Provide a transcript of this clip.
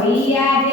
હરિયા